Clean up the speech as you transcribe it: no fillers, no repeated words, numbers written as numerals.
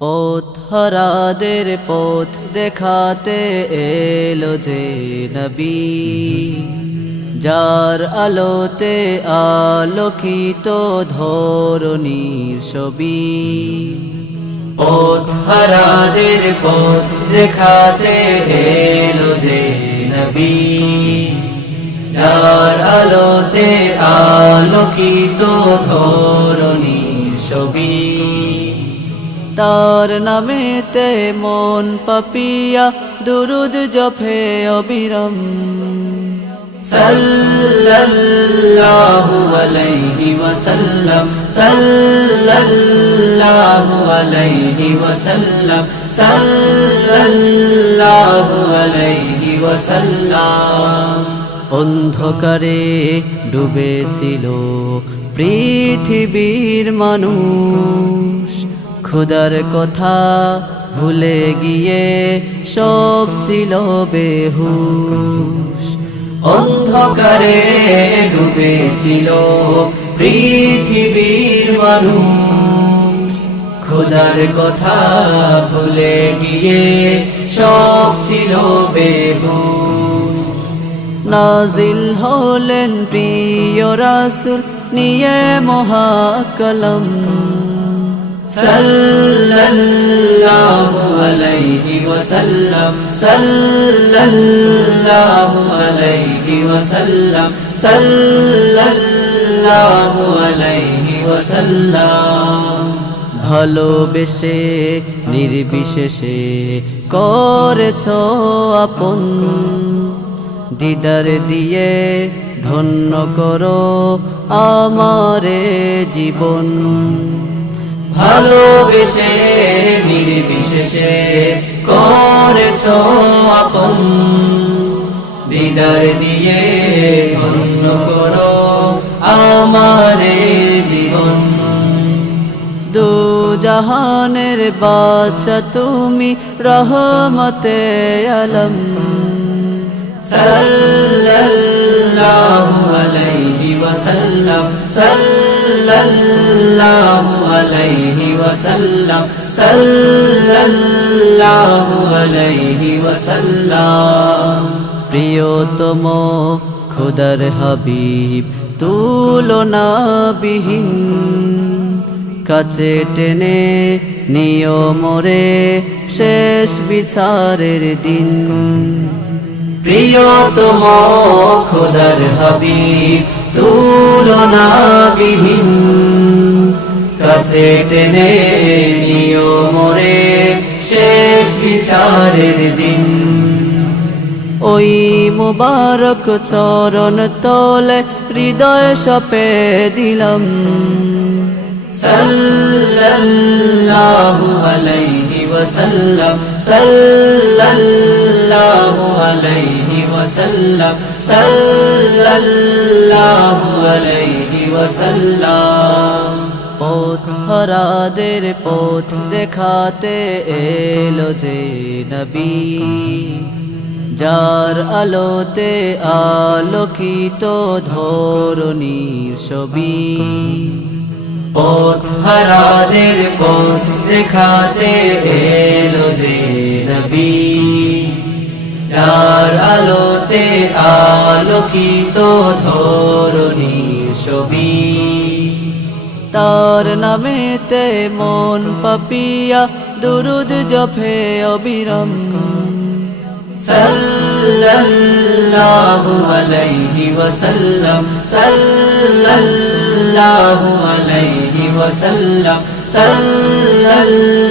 পথ হারাদের পথ দেখাতে এলো যে নবী, যার আলোতে আলোকিত ধরণীর ছবি। পথ হারাদের পথ দেখাতে এলো যে নবী, যার আলোতে আলোকিত ধরণীর ছবি। তার নামেতে মন পাপিয়া দুরুদ জপে অবিরাম। সাল্লাল্লাহু আলাইহি ওয়াসাল্লাম, সাল্লাল্লাহু আলাইহি ওয়াসাল্লাম, সাল্লাল্লাহু আলাইহি ওয়াসাল্লাম। অন্ধকারে ডুবেছিল পৃথিবীর মানুষ, খোদার কথা ভুলে গিয়ে সব ছিল বেহুশ। অন্ধকারে ডুবেছিল পৃথিবীর মানুষ, খোদার কথা ভুলে গিয়ে সব ছিল বেহুশ। নাজিল হলেন প্রিয় রাসূল নিয়ে মহাকলম, সাল্লাল্লাহু আলাইহি ওয়াসাল্লাম, সাল্লাল্লাহু আলাইহি ওয়াসাল্লাম, সাল্লাল্লাহু আলাইহি ওয়াসাল্লাম। ভালোবেসে নির্বিশেষে করেছ আপন, দিদার দিয়ে ধন্য করো আমারে জীবন। ভালোবেসে নির্বিশেষে করেছ আপন, দিদার দিয়ে ধন্য করো আমারে জীবন। দু জাহানের বাদশা তুমি রহমতে আলম, সাল্লাল্লাহু আলাইহি ওয়াসাল্লাম, সাল্লাল্লাহু আলাইহি ওয়াসাল্লাম, সাল্লাল্লাহু আলাইহি ওয়াসাল্লাম। প্রিয়তম খোদার হাবিব তুলনাবিহীন, কাছে টেনে নিও মোরে শেষ বিচারের দিন। প্রিয়তম খোদার হাবিব তুলনাবিহীন, কাছে টেনে নিও মোরে শেষ বিচারের দিন। ওই মুবারক চরণ তলে হৃদয় সপে দিলাম, সাল্লাল্লাহু আলাইহি ওয়াসাল্লাম, সাল্লাল্লাহু আলাইহি ওয়াসাল্লাম, সাল্লাল্লাহু আলাইহি ওয়াসাল্লাম। পথ হারাদের পথ দেখাতে এলো যে নবী, যার আলোতে আলোকিত ধরণীর ছবি। পথ হারাদের পথ দেখাতে এলো যে নবী, যার আলোতে আলোকিত ধরণীর ছবি। তার নামেতে মন পাপিয়া দুরুদ জপে অবিরাম। সাল্লাল্লাহু আলাইহি ওয়াসাল্লাম, সাল্লাল্লাহু আলাইহি ওয়াসাল্লাম, সাল্লাল্লাহু